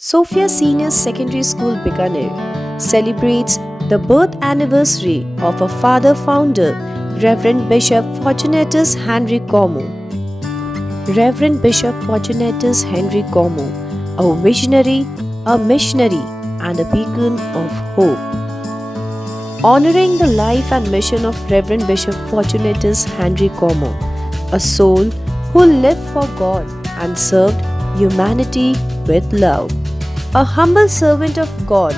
Sophia Senior Secondary School Bikaner celebrates the birth anniversary of a father founder, Reverend Bishop Fortunatus Henry Como. Reverend Bishop Fortunatus Henry Como, a visionary, a missionary, and a beacon of hope. Honoring the life and mission of Reverend Bishop Fortunatus Henry Como, a soul who lived for God and served humanity with love. A humble servant of God,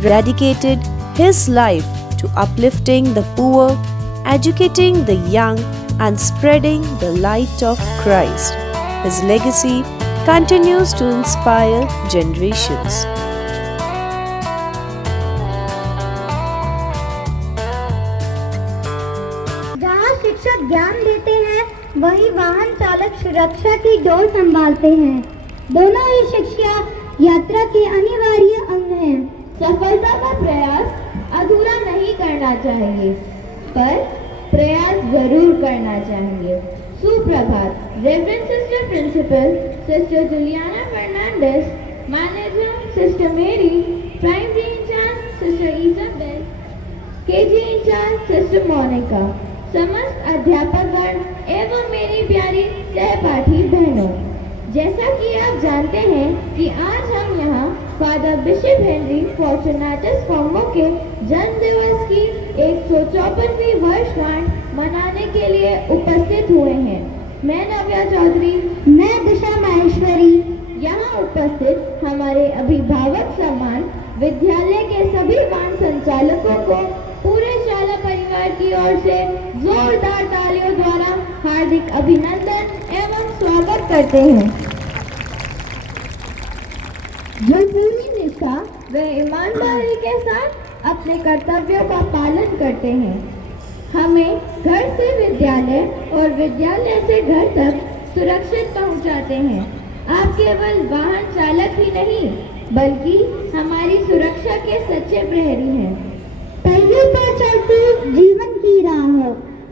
dedicated his life to uplifting the poor, educating the young, and spreading the light of Christ. His legacy continues to inspire generations. जहाँ शिक्षक ज्ञान देते हैं, वहीं वाहन चालक सुरक्षा की डोर संभालते हैं। दोनों ही शिक्षा यात्रा के अनिवार्य अंग हैं। सफलता का प्रयास अधूरा नहीं करना चाहिए, पर प्रयास जरूर करना चाहिए। सुप्रभात। Reverend sister principal sister Juliana Fernandes, manager sister Mary, primary in-charge sister Isabel, KG in-charge sister Monica, समस्त अध्यापकगण एवं मेरी प्यारी सहपाठी बहनों, जैसा कि आप जानते हैं कि आज हम यहाँ फादर बिशप हेनरी फॉर्चुनाटस कॉमो के जन्म दिवस की 154वीं वर्षगांठ मनाने के लिए उपस्थित हुए हैं। मैं नव्या चौधरी, मैं दिशा माहेश्वरी। यहाँ उपस्थित हमारे अभिभावक सम्मान विद्यालय के सभी वाहन संचालकों को पूरे शाला परिवार की ओर से जोरदार तालियों द्वारा हार्दिक अभिनंदन एवं स्वागत करते हैं। जो पूरी निष्ठा व ईमानदारी के साथ अपने कर्तव्यों का पालन करते हैं, हमें घर से विद्यालय और विद्यालय से घर तक सुरक्षित पहुंचाते हैं। आप केवल वाहन चालक ही नहीं, बल्कि हमारी सुरक्षा के सच्चे प्रहरी हैं। पहियों पर चलते जीवन की राह,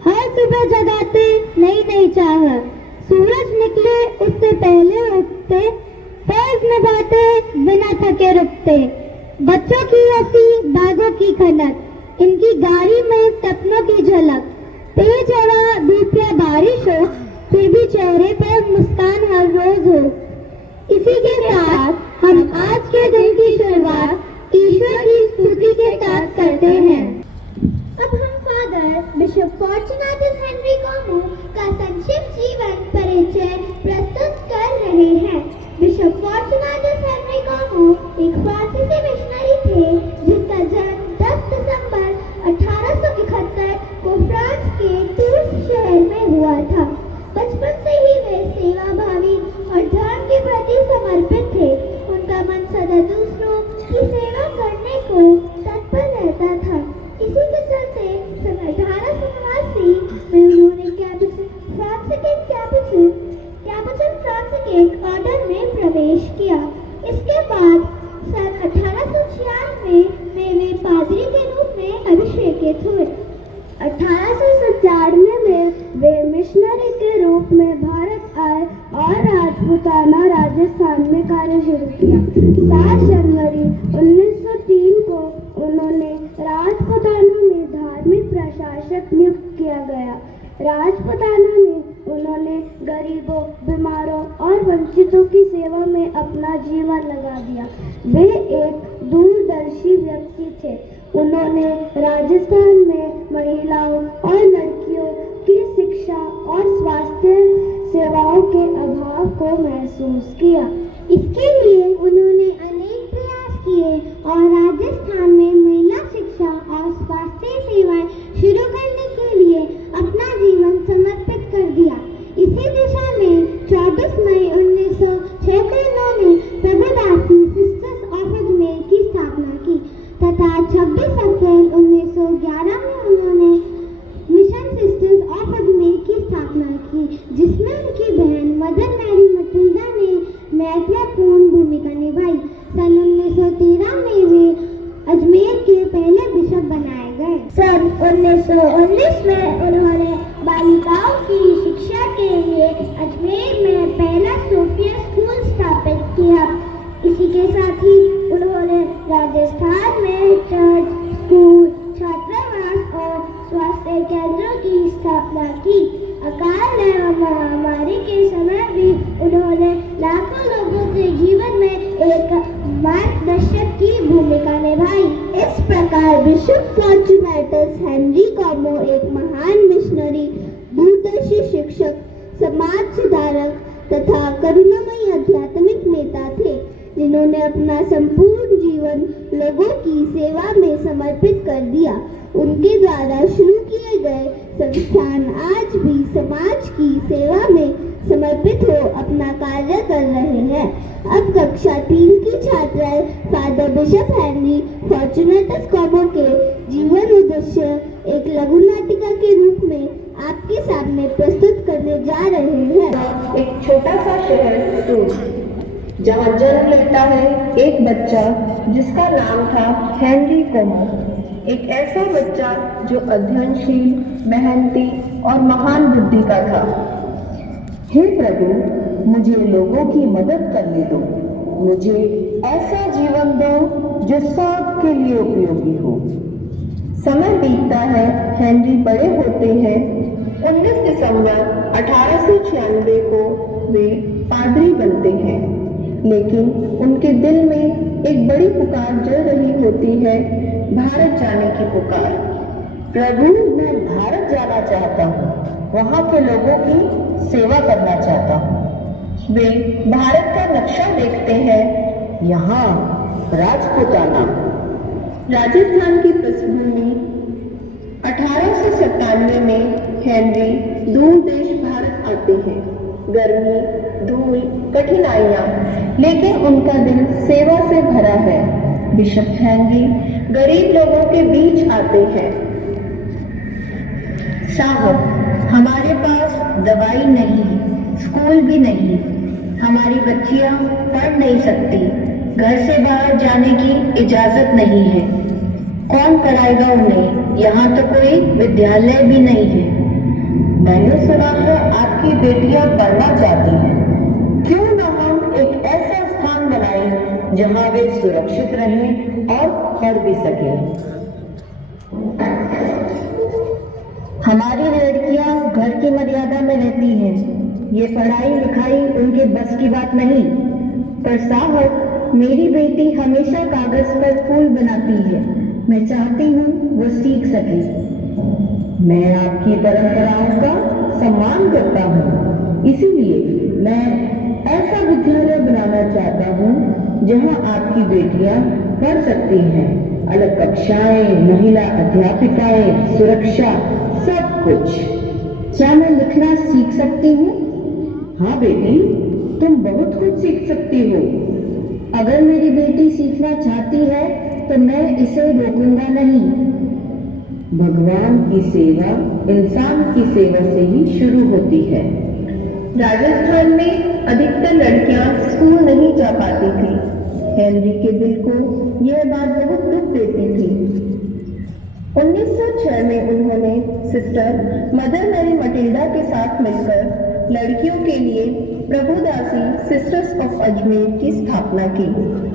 हर सुबह जगाते नई नई चाह। सूरज निकले उससे पहले उठते, फर्ज निभाते बिना थके रुकते। बच्चों की हंसी, बैगों की खनक, इनकी गाड़ी में सपनों की झलक। तेज हवा, धूप या बारिश हो, फिर भी चेहरे पर मुस्कान हर रोज हो। इसी के साथ हम आज के दिन की शुरुआत ईश्वर की स्तुति के साथ करते हैं। अब हम फादर बिशप फॉर्चुनाटस हेनरी कॉमो का संक्षिप्त जीवन परिचय प्रस्तुत कर रहे हैं। बिशप फॉर्चुनाटस हेनरी कॉमो एक फ्रांसीसी मिशनरी थे, जिनका जन्म 10 दिसंबर 1871 को फ्रांस के टूर्स शहर में हुआ था। बचपन से ही वे सेवाभावी और धर्म के प्रति समर्पित थे। उनका मन सदा दूसरों की सेवा करने को तत्पर रहता था। इसी के चलते सन 1889 में उन्होंने कैपुचिन फ्रांसिस्कन ऑर्डर में प्रवेश किया। इसके बाद सन 1896 में वे पादरी के रूप में अभिषेकित हुए। 1897 में वे मिशनरी के रूप में भारत आए और राजपूताना राजस्थान में कार्य शुरू किया। 7 जनवरी 1903 को उन्होंने राजपूताना में धार्मिक प्रशासक नियुक्त किया गया। राजपूताना में उन्होंने गरीबों, बीमारों और वंचितों की सेवा में अपना जीवन लगा दिया। वे एक दूरदर्शी व्यक्ति थे। उन्होंने राजस्थान में महिलाओं और लड़कियों की शिक्षा और स्वास्थ्य सेवाओं के अभाव को महसूस किया। इसके लिए उन्होंने अनेक प्रयास किए और राजस्थान में महिला शिक्षा और स्वास्थ्य सेवाएं शुरू करने के लिए अपना जीवन समर्पित कर दिया। इसी दिशा में 24 मई 1906 ने प्रभुदासी सिस्टर्स ऑफ अजमेर की स्थापना की तथा 26 अप्रैल 1911 में उन्होंने मिशन सिस्टर्स ऑफ अजमेर की स्थापना की, जिसमें उनकी बहन मदर मैरी मटिल्डा ने महत्वपूर्ण भूमिका निभाई। सन 1913 में वे अजमेर के पहले बिशप बनाए गए। सन 1919 में उन्होंने बालिकाओं की शिक्षा के लिए अजमेर में पहला सोफिया स्कूल स्थापित किया। इसी के साथ ही उन्होंने राजस्थान में चर्च, स्कूल, छात्रावास और स्वास्थ्य केंद्रों की स्थापना की। अकाल एवं महामारी के समय भी उन्होंने लाखों लोगों के जीवन में एक मार्गदर्शक की भूमिका निभाई। इस प्रकार बिशप फॉर्च्यूनेटस हेनरी कॉमो एक महान मिशनरी, दूरदर्शी शिक्षक, समाज सुधारक तथा करुणामयी आध्यात्मिक नेता थे, जिन्होंने अपना संपूर्ण जीवन लोगों की सेवा में समर्पित कर दिया। उनके द्वारा शुरू किए गए संस्थान आज भी समाज की सेवा में समर्पित हो अपना कार्य कर रहे हैं। अब कक्षा 3 की छात्राएं फादर बिशप हेनरी फॉर्च्यूनेटस कॉमो के जीवन उद्देश्य एक लघु नाटिका के रूप में आपके सामने प्रस्तुत करने जा रहे हैं। एक छोटा सा शहर टूर, जहाँ जन्म लेता है एक बच्चा जिसका नाम था हेनरी कॉमो। एक ऐसा बच्चा जो अध्ययनशील, मेहनती और महान बुद्धि का था। हे प्रभु, मुझे लोगों की मदद करने दो। मुझे ऐसा जीवन दो जो सबके लिए उपयोगी हो। समय बीतता है, हेनरी बड़े होते हैं। 19 दिसंबर 1896 को वे पादरी बनते हैं, लेकिन उनके दिल में एक बड़ी पुकार जल रही होती है, भारत जाने की पुकार। प्रभु, मैं भारत जाना चाहता हूँ, वहाँ के लोगों की सेवा करना चाहता हूँ। वे भारत का नक्शा देखते हैं, यहाँ राजपूताना, राजस्थान की पृष्ठभूमि। 1897 में हेनरी दूर देश भारत आते हैं। गर्मी, धूल, कठिनाइयाँ, लेकिन उनका दिल सेवा से भरा है। बिशप हेनरी गरीब लोगों के बीच आते हैं। साहब, हमारे पास दवाई नहीं, स्कूल भी नहीं, हमारी बच्चियां पढ़ नहीं सकती, घर से बाहर जाने की इजाजत नहीं है। कौन कराएगा उन्हें? यहाँ तो कोई विद्यालय भी नहीं है। मैंने सुना है आपकी बेटियां पढ़ना चाहती हैं। क्यों न हम एक ऐसा स्थान बनाएं जहाँ वे सुरक्षित रहें और पढ़ भी सकें। हमारी लड़कियां घर की मर्यादा में रहती हैं। ये पढ़ाई लिखाई उनके बस की बात नहीं। पर साहब, मेरी बेटी हमेशा कागज पर फूल बनाती है। मैं चाहती हूँ वो सीख सके। मैं आपकी परंपराओं का सम्मान करता हूँ, इसीलिए मैं ऐसा विद्यालय बनाना चाहता हूँ जहाँ आपकी बेटियाँ पढ़ सकती हैं। अलग कक्षाएं, महिला अध्यापिकाएं, सुरक्षा, सब कुछ। क्या मैं लिखना सीख सकती हूँ? हाँ बेटी, तुम बहुत कुछ सीख सकती हो। अगर मेरी बेटी सीखना चाहती है तो मैं इसे रोकूंगा नहीं। भगवान की सेवा इंसान की सेवा से ही शुरू होती है। राजस्थान में अधिकतर लड़कियां स्कूल नहीं जा पाती थी। हेनरी के दिल को यह बात बहुत दुख देती थी। 1906 में उन्होंने सिस्टर मदर मैरी मटिल्डा के साथ मिलकर लड़कियों के लिए प्रभुदासी सिस्टर्स ऑफ अजमेर की स्थापना की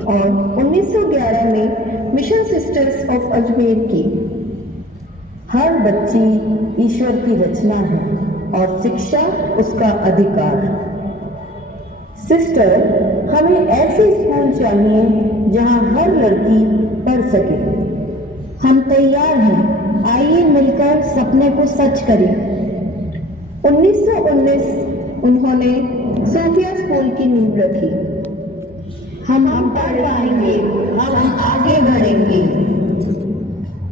और 1911 में मिशन सिस्टर्स ऑफ अजमेर की। हर बच्ची ईश्वर की रचना है और शिक्षा उसका अधिकार। सिस्टर, हमें ऐसे स्कूल चाहिए जहां हर लड़की पढ़ सके। हम तैयार हैं, आइए मिलकर सपने को सच करें। 1919 उन्होंने सोफिया स्कूल की नींव रखी। हम पढ़ पाएंगे, हम आगे बढ़ेंगे।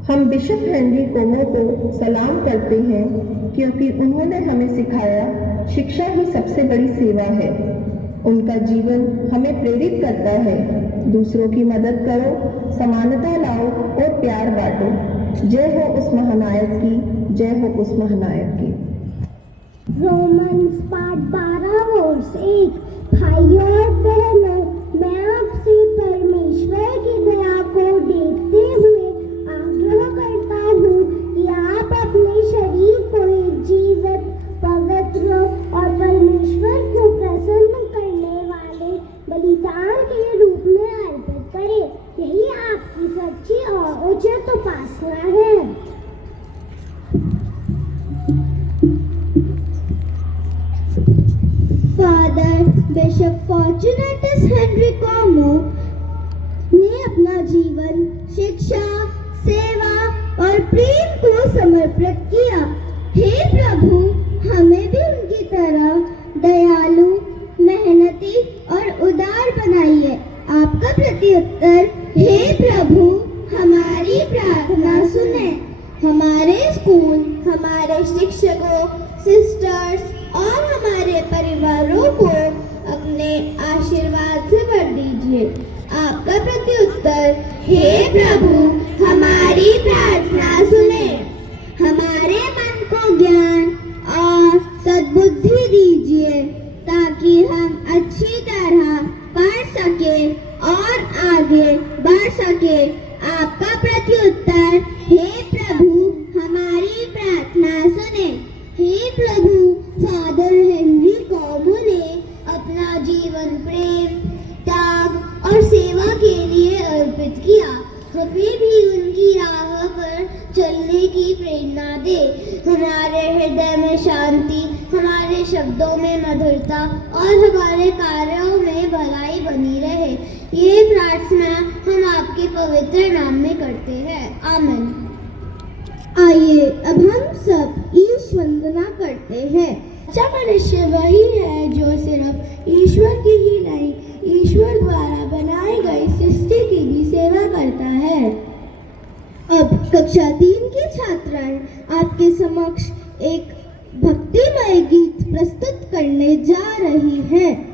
हम बिशप हेनरी कॉमो को सलाम करते हैं क्योंकि उन्होंने हमें सिखाया शिक्षा ही सबसे बड़ी सेवा है। उनका जीवन हमें प्रेरित करता है। दूसरों की मदद करो, समानता लाओ और प्यार बांटो। जय हो उस महानायक की, जय हो उस महानायक की। रोमन्स पाठ 12 वर्ष 1। भाइयों और बहनों, मैं आपसे परमेश्वर की दया को देखते हुए आग्रह करता हूँ कि आप अपने शरीर को एक जीवित, पवित्र और परमेश्वर को प्रसन्न करने वाले बलिदान के रूप में अर्पित प्रार्थना है। फादर बिशप फॉर्चुनेटस हेनरी कॉमो ने अपना जीवन शिक्षा, सेवा और प्रेम को समर्पित किया। हे प्रभु, हमें भी उनकी तरह दयालु, मेहनती और उदार बनाइए। आपका प्रत्युत्तर, हे प्रभु, हमारी प्रार्थना सुने। हमारे स्कूल, हमारे शिक्षकों, सिस्टर्स और हमारे परिवारों को अपने आशीर्वाद से भर दीजिए। आपका प्रत्युत्तर, हे प्रभु, हमारी प्रार्थना सुने। हमारे मन को ज्ञान और सद्बुद्धि दीजिए ताकि हम अच्छी तरह पढ़ सके और आगे बढ़ सके। आपका प्रत्युत्तर, हे प्रभु, हमारी प्रार्थना सुने। हे प्रभु, फादर हेनरी कॉमो ने अपना जीवन प्रेम, त्याग और सेवा के लिए अर्पित किया। हमें भी उनकी राह पर चलने की प्रेरणा दे। हमारे हृदय में शांति, हमारे शब्दों में मधुरता और हमारे कार्यों में भलाई बनी रहे। ये प्रार्थना हम आपके पवित्र नाम में करते हैं। आमीन। आइए अब हम सब ईश वंदना करते हैं। अच्छा मनुष्य वही है जो सिर्फ ईश्वर की ही नहीं, ईश्वर द्वारा बनाई गई सृष्टि की भी सेवा करता है। अब कक्षा 3 की छात्राएं आपके समक्ष एक भक्तिमय गीत प्रस्तुत करने जा रही हैं।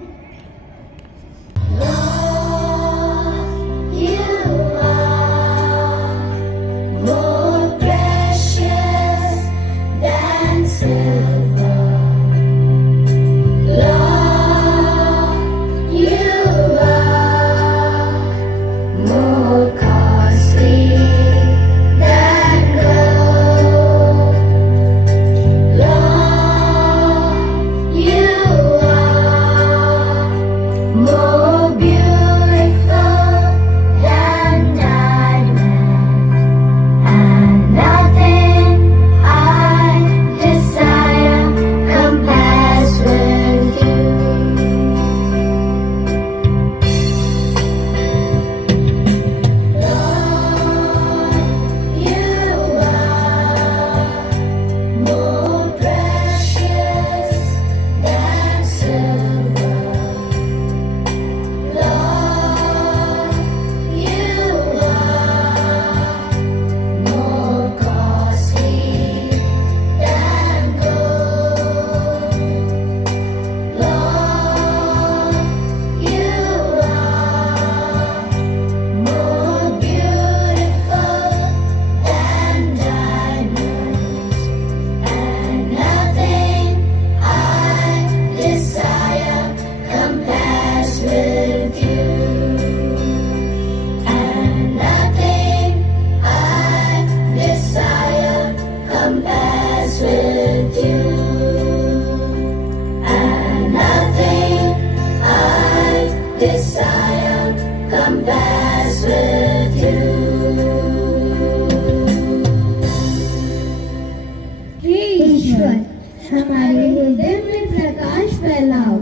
हमारे हृदय में प्रकाश फैलाओ,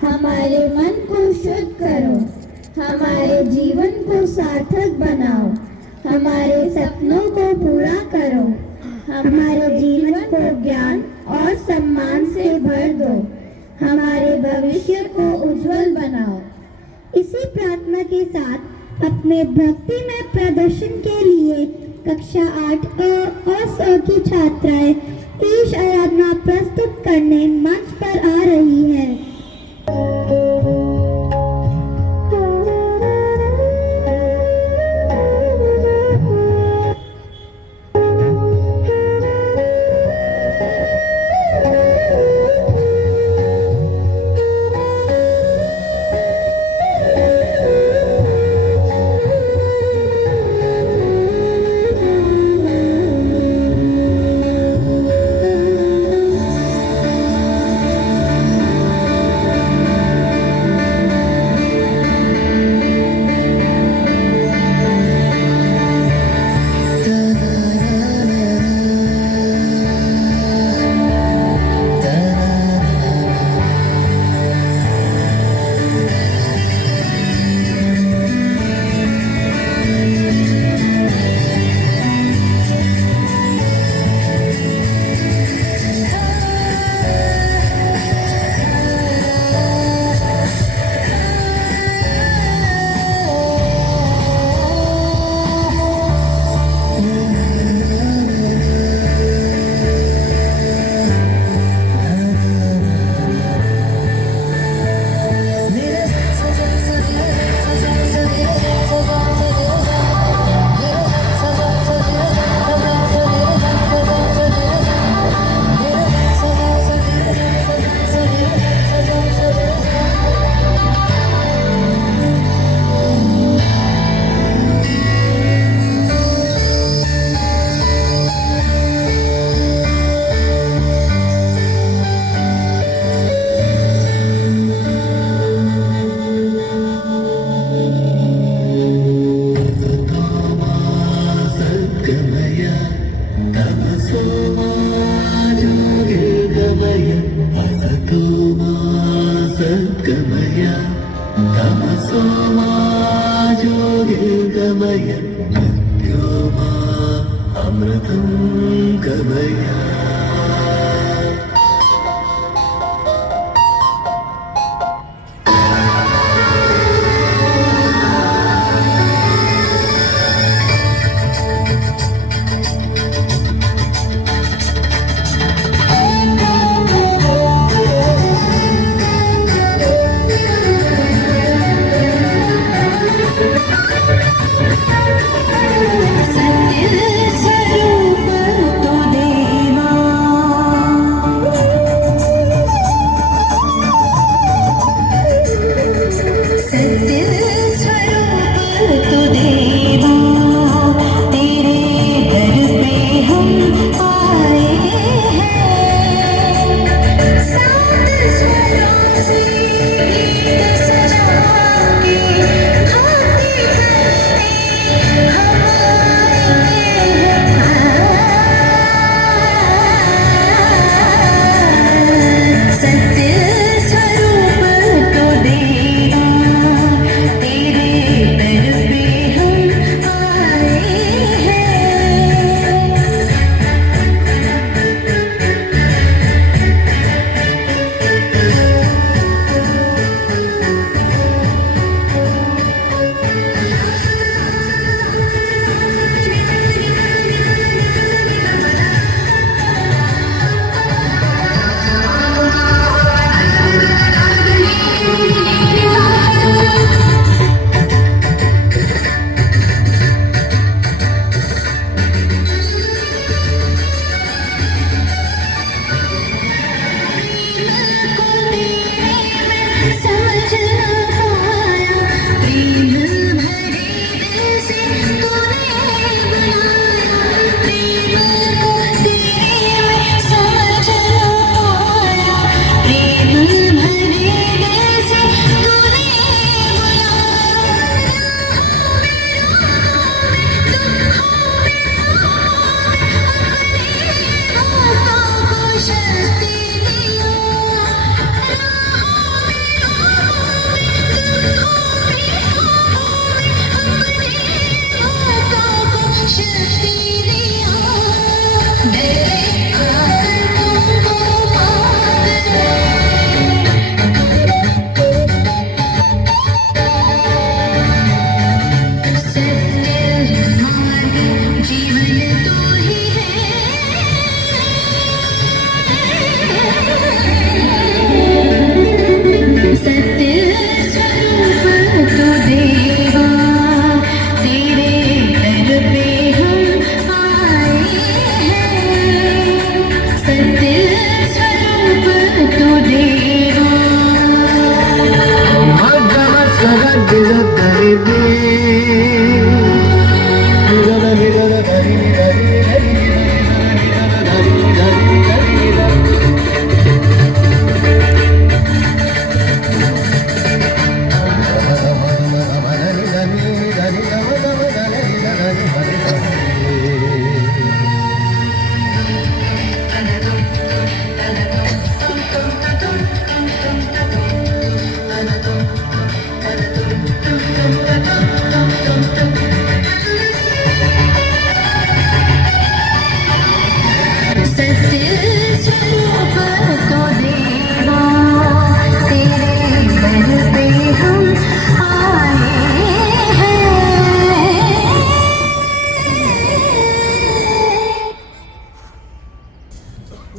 हमारे मन को शुद्ध करो, हमारे जीवन को सार्थक बनाओ, हमारे सपनों को पूरा करो, हमारे जीवन को ज्ञान और सम्मान से भर दो, हमारे भविष्य को उज्जवल बनाओ। इसी प्रार्थना के साथ अपने भक्ति में प्रदर्शन के लिए कक्षा 8 और 100 की छात्राएं ईश आराधना प्रस्तुत करने मंच पर आ रही है। गमय मृत्योर्मा अमृतं गमय।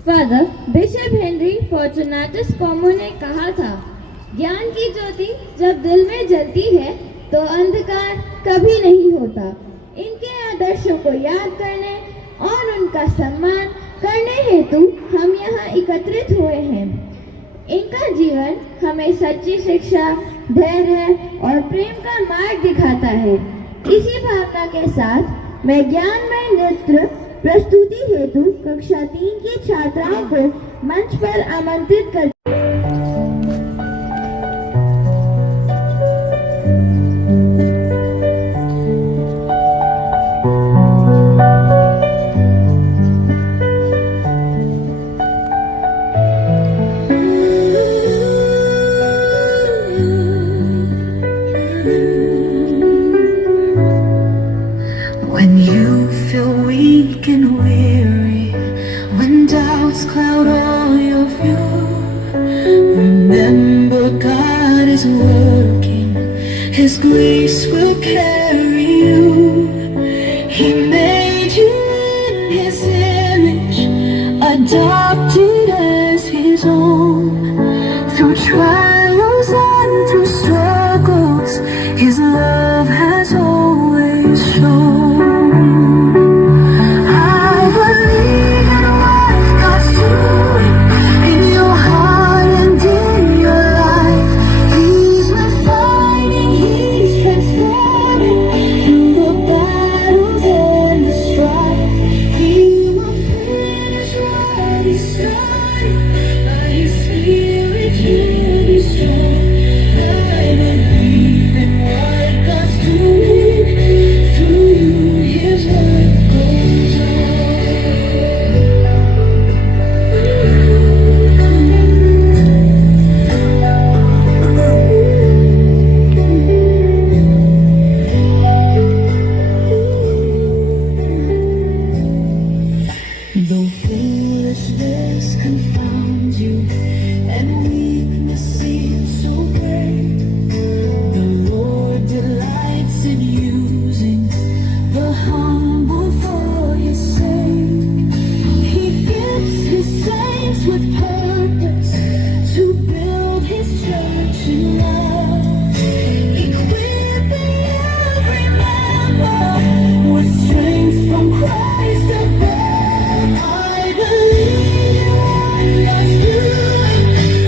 फादर बिशप हेनरी फॉर्चुनेटस कॉमो ने कहा था, ज्ञान की ज्योति जब दिल में जलती है तो अंधकार कभी नहीं होता। इनके आदर्शों को याद करने और उनका सम्मान करने हेतु हम यहाँ एकत्रित हुए हैं। इनका जीवन हमें सच्ची शिक्षा, धैर्य और प्रेम का मार्ग दिखाता है। इसी भावना के साथ मैं ज्ञानमय नृत्य प्रस्तुति हेतु कक्षा 3 की छात्राओं को मंच पर आमंत्रित कर when you feel weak and weary, when doubts cloud all your view, remember God is working, His grace will carry you. He made you in His image, adopted as His own. Through trials and through struggles, His love has always shown. I believe in what God's doing in your heart and in your life. He's refining, He's transforming through the battles and the strife. He will finish what He started. By His Spirit you'll be strong. I believe in what God's doing through you. His word goes on. Though foolishness confounds you and weakness seems so great, the Lord delights in using the humble for His sake. He gives His saints with purpose to build His church in love, equipping every member with strength from Christ above. I believe in what God's doing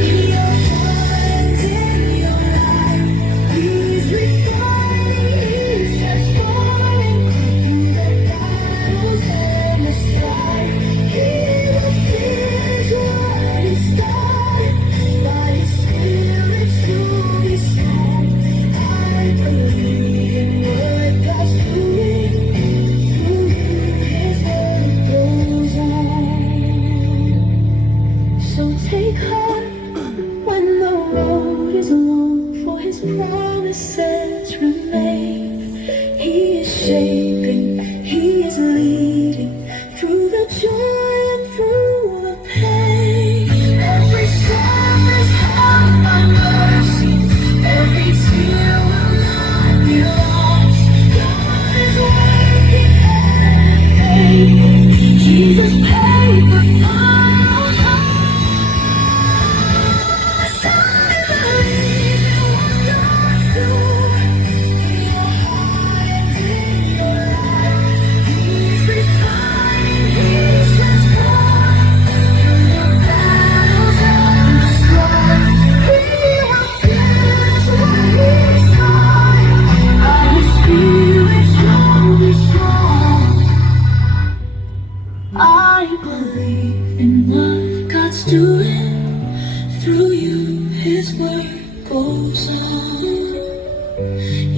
in your heart and in your life. He's refining, He's transforming through the battles and the strife. He will finish what He started. By His Spirit you'll be strong. I believe in what God's doing through you. His word goes on. So take heart when the road is long, for His promises remain. He is shaping, He is leading through the joy and through the pain. Every step is held by mercy, every tear will not be lost. God is working everything. Jesus paid the final cost. I believe in what God's doing in your heart and in your life. He's refining, He's transforming through the battles and the strife. He will finish what He started. By His Spirit you'll be strong. I believe in what God's doing through you. His word goes on.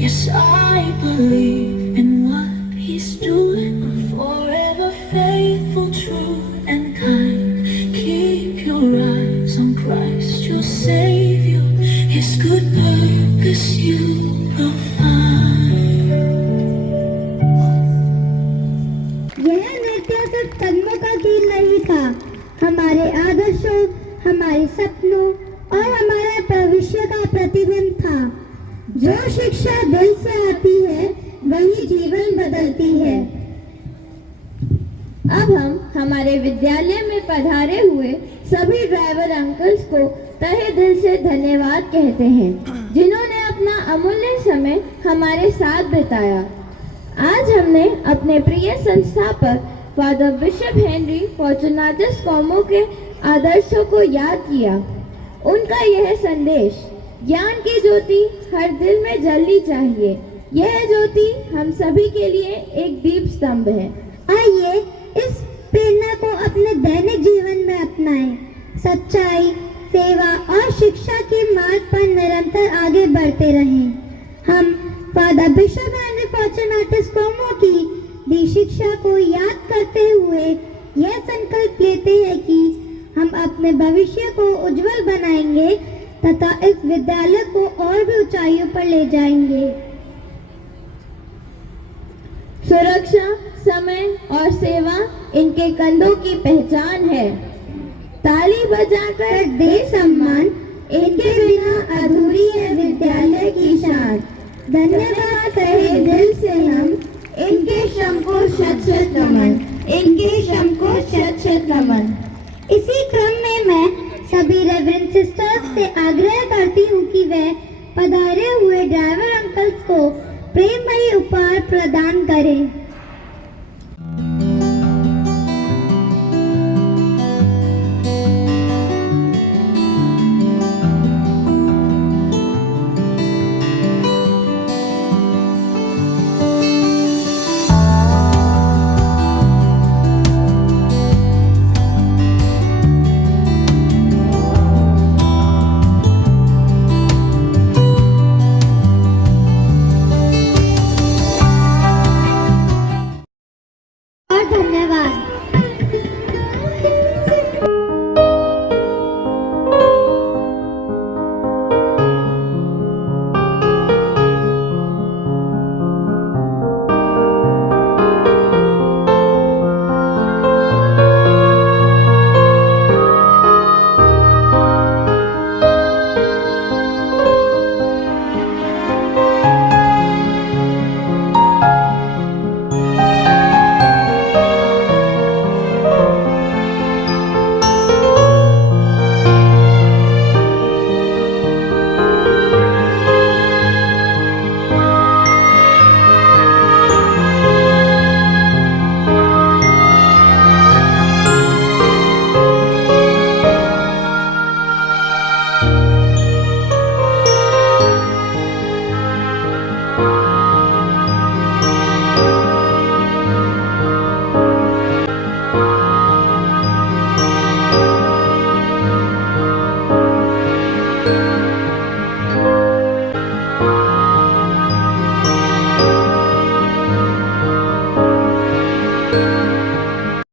Yes, I believe in what He's doing. Forever faithful, true and kind. Keep your eyes on Christ, your Savior. His good purpose you will find. यह नृत्य सिर्फ कदमों का खेल नहीं था, हमारे आदर्शों, हमारे सपनों और हमारे भविष्य का प्रतिबिंब था। जो शिक्षा दिल से आती है वही जीवन बदलती है। अब हम हमारे विद्यालय में पधारे हुए सभी ड्राइवर अंकल्स को तहे दिल से धन्यवाद कहते हैं, जिन्होंने अपना अमूल्य समय हमारे साथ बिताया। आज हमने अपने प्रिय संस्थापक फादर बिशप हेनरी फॉर्चुनाटस कॉमो के आदर्शों को याद किया। उनका यह संदेश, ज्ञान की ज्योति हर दिल में जलनी चाहिए, यह ज्योति हम सभी के लिए एक दीप स्तंभ है। आइए इस प्रेरणा को अपने दैनिक जीवन में अपनाएं। सच्चाई, सेवा और शिक्षा के मार्ग पर निरंतर आगे बढ़ते रहें। हम फादर बिशप हेनरी फॉर्चुनाटस कॉमो की दी शिक्षा को याद करते हुए यह संकल्प लेते हैं कि हम अपने भविष्य को उज्जवल बनाएंगे तथा इस विद्यालय को और भी ऊंचाइयों पर ले जाएंगे। सुरक्षा, समय और सेवा इनके कंधों की पहचान है। ताली बजाकर दे सम्मान, इनके बिना अधूरी है विद्यालय की शान। धन्यवाद कहे दिल से हम, इनके श्रम को शत शत नमन, इनके श्रम को शत शत नमन। इसी क्रम में मैं सभी रेवरेंड सिस्टर्स से आग्रह करती हूँ कि वे पधारे हुए ड्राइवर अंकल्स को प्रेममयी उपहार प्रदान करें।